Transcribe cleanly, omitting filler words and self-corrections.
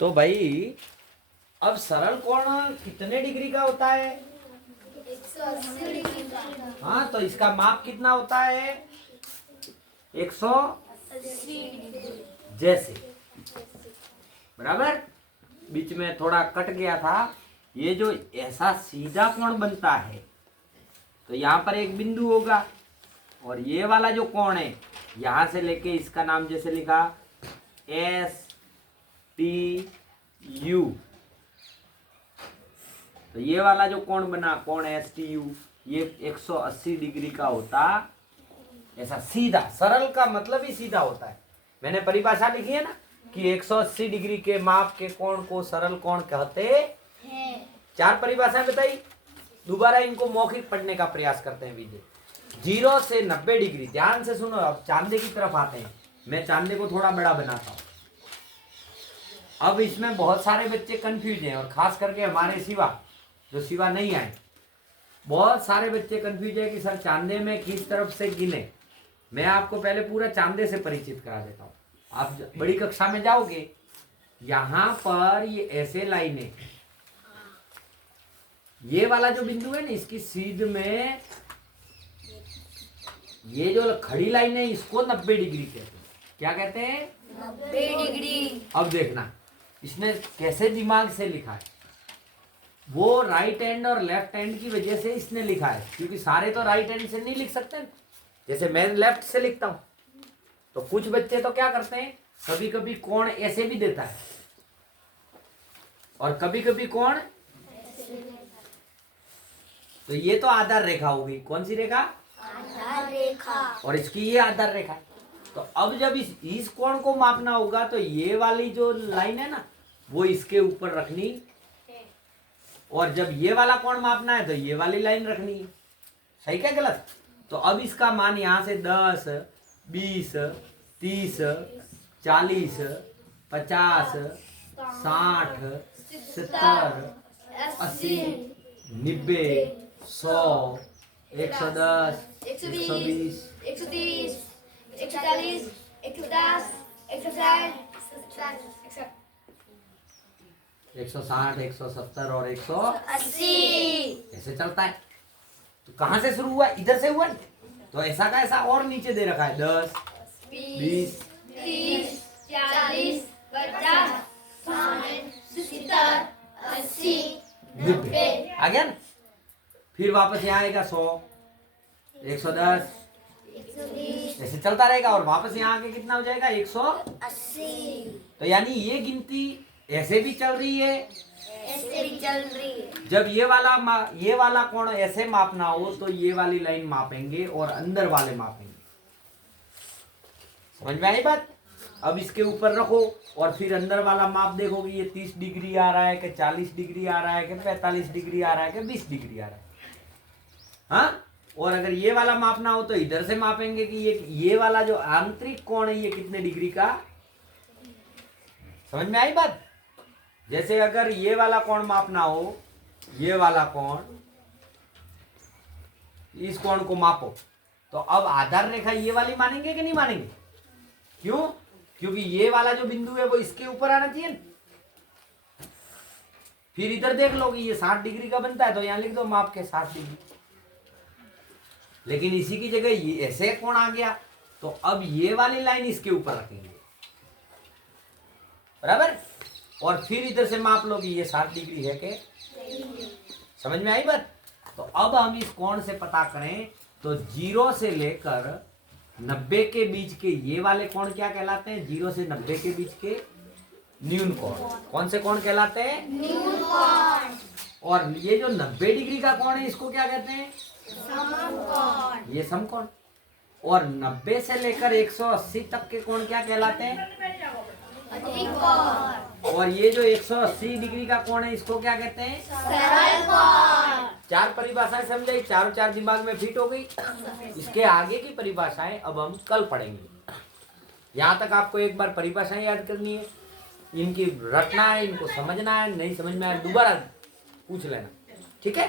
तो भाई अब सरल कोण कितने डिग्री का होता है? 180 डिग्री का। हाँ, तो इसका माप कितना होता है? 180 डिग्री। जैसे, बराबर। बीच में थोड़ा कट गया था। ये जो ऐसा सीधा कोण बनता है तो यहाँ पर एक बिंदु होगा, और ये वाला जो कोण है यहाँ से लेके इसका नाम जैसे लिखा एस टी यू, तो ये वाला जो कोण बना कोण एस टी यू ये 180 डिग्री का होता। ऐसा सीधा, सरल का मतलब ही सीधा होता है। मैंने परिभाषा लिखी है ना कि 180 डिग्री के माप के कोण को सरल कोण कहते हैं। 4 परिभाषाएं बताई। दोबारा इनको मौखिक पढ़ने का प्रयास करते हैं विजय। 0 से 90 डिग्री, ध्यान से सुनो। अब चांदे की तरफ आते हैं। मैं चांदे को थोड़ा बड़ा बनाता हूं। अब इसमें बहुत सारे बच्चे कंफ्यूज हैं, और खास करके हमारे सिवा, जो सिवा नहीं आए, बहुत सारे बच्चे कंफ्यूज है कि सर चांदे में किस तरफ से गिने। मैं आपको पहले पूरा चांदे से परिचित करा देता हूँ। आप बड़ी कक्षा में जाओगे, यहाँ पर ये ऐसे लाइनें, ये वाला जो बिंदु है ना इसकी सीध में ये जो खड़ी लाइन है इसको 90 डिग्री कहते हैं। क्या कहते हैं? 90 डिग्री। अब देखना इसने कैसे दिमाग से लिखा है। वो राइट हैंड और लेफ्ट हैंड की वजह से इसने लिखा है, क्योंकि सारे तो राइट हैंड से नहीं लिख सकते। जैसे मैं लेफ्ट से लिखता हूं, तो कुछ बच्चे तो क्या करते हैं, कभी कभी कोण ऐसे भी देता है और कभी कभी कोण, तो ये तो आधार रेखा होगी। कौन सी रेखा? आधार रेखा। और इसकी ये आधार रेखा। तो अब जब इस कोण को मापना होगा तो ये वाली जो लाइन है ना वो इसके ऊपर रखनी, और जब ये वाला कोण मापना है तो ये वाली लाइन रखनी है। सही क्या गलत? तो अब इसका मान यहाँ से 10, 20, 30, 40, 50, 60, 70, 80, 90, 100, 110, 120, 130, 140, 110, 160, 160, 170 और 180 80। ऐसे चलता है। तो कहां से शुरू हुआ? इधर से हुआ। तो ऐसा का ऐसा और नीचे दे रखा है 10, 20, 30, 40, 50, 60, 70, 80, 90 आ गया ना। फिर वापस यहाँ आएगा 100, 110 ऐसे चलता रहेगा, और वापस यहाँ आके कितना हो जाएगा? 180। तो यानी ये गिनती ऐसे भी चल रही है। ऐसे भी चल रही है। जब ये वाला कोण ऐसे मापना हो तो ये वाली लाइन मापेंगे और अंदर वाले मापेंगे। समझ में आई बात? अब इसके ऊपर रखो और फिर अंदर वाला माप देखो कि ये 30 डिग्री आ रहा है कि 40 डिग्री आ रहा है कि 45 डिग्री आ रहा है कि 20 डिग्री आ रहा है। हाँ, और अगर ये वाला मापना हो तो इधर से मापेंगे कि ये वाला जो आंतरिक कोण है ये कितने डिग्री का। समझ में आई बात? जैसे अगर ये वाला कोण मापना हो, ये वाला कोण, इस कोण को मापो, तो अब आधार रेखा ये वाली मानेंगे कि नहीं मानेंगे? क्यों? क्योंकि ये वाला जो बिंदु है वो इसके ऊपर आना चाहिए ना। फिर इधर देख लो कि ये 60 डिग्री का बनता है तो यहां लिख दो माप के 60 डिग्री। लेकिन इसी की जगह ये ऐसे कोण आ गया, तो अब ये वाली लाइन इसके ऊपर रखेंगे, बराबर। और फिर इधर से माप लो कि ये 60 डिग्री है के। समझ में आई बात? तो अब हम इस कोण से पता करें तो 0 से लेकर 90 के बीच के ये वाले कोण क्या कहलाते हैं? 0 से 90 के बीच के न्यून कोण। कौन से कोण कहलाते हैं? न्यून कोण। और ये जो 90 डिग्री का कोण है इसको क्या कहते हैं? समकोण। ये समकोण। और 90 से लेकर 180 तक के कोण क्या कहलाते हैं? अधिक कोण। और ये जो 180 डिग्री का कोण है इसको क्या कहते हैं? सरल कोण। 4 परिभाषाएं समझाई, चारों 4 दिमाग में फिट हो गई। इसके आगे की परिभाषाएं अब हम कल पढ़ेंगे। यहाँ तक आपको एक बार परिभाषाएं याद करनी है, इनकी रटना है, इनको समझना है। नहीं समझ में आए दोबारा पूछ लेना, ठीक है?